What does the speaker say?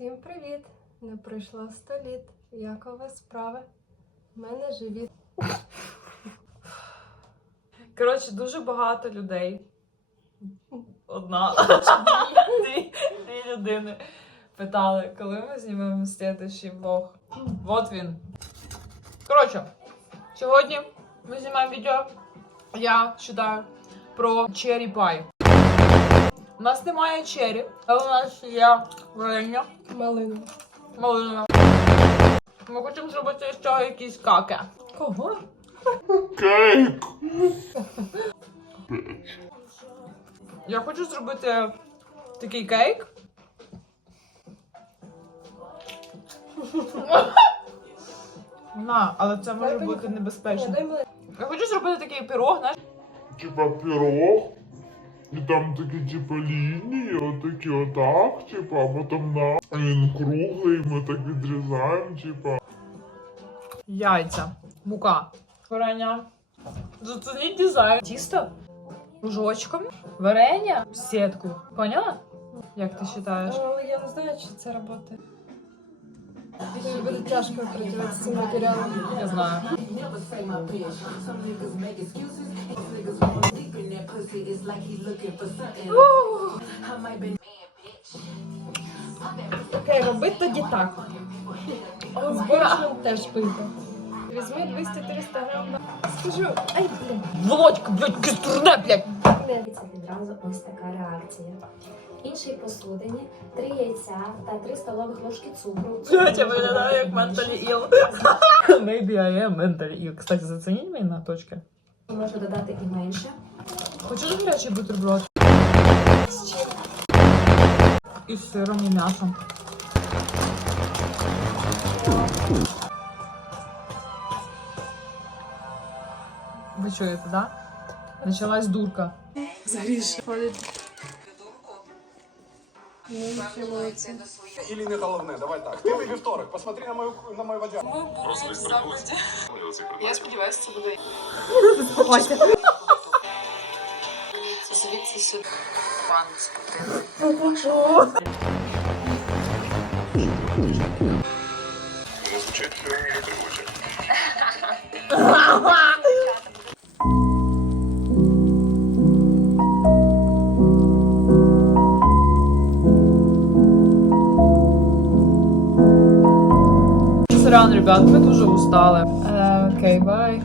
Всім привіт! Не пройшло 100 літ. Як у вас справи? У мене живіт. Коротше, дуже багато людей. Одна. Дві, дві людини питали, коли ми знімемо слідуючий влог. Вот він. Коротше, сьогодні ми знімаємо відео, я читаю про черрі пай. У нас немає черрі, але у нас є варення, Малина. малина. Ми хочемо зробити з цього якісь каки. Кого? Кейк. Я хочу зробити такий кейк. На, але це може бути небезпечно. Я хочу зробити такий пирог, знаєш. Типа пирог. І там такі, типа, лінії, отакі отак, типа, а потім на. Він круглий, ми так відрізаємо, типа. Яйця, мука, варення. Зацініть дизайн. Тісто кружочком, варення в сітку. Поняла? Як ти вважаєш? Але я не знаю, чи це працює. Тобі буде тяжко працювати з цим матеріалом. Я знаю. Say my bitch. Some niggas make excuses. These niggas wanna deep in that pussy. It's like he's looking for something. I might be Окей, робити тоді так. З борошном теж пийте. Візьми 200-300 грам. Скажу, ай, блін. Володька, блядь, кістурне, блядь. Це відразу ось така реакція. В іншій посудині 3 яйця та 3 столових ложки цукру. Блядь, я виглядаю як mentally ill. Maybe I am mentally ill. Кстати, зацініть мої ногточки. Можна додати і менше. Хочеш гарячий бутерброд? З чим? І з сиром, і м'ясом. Ви чуєте, да? Началась дурка. Или не головне, давай так. Ти вівторок, посмотри на мою на мою водярку. Я сподіваюся, це буде. Це звідси сюди. Пан спортивний. Звучить не Сорян, ребят, ми дуже устали. Е, Окей, бай.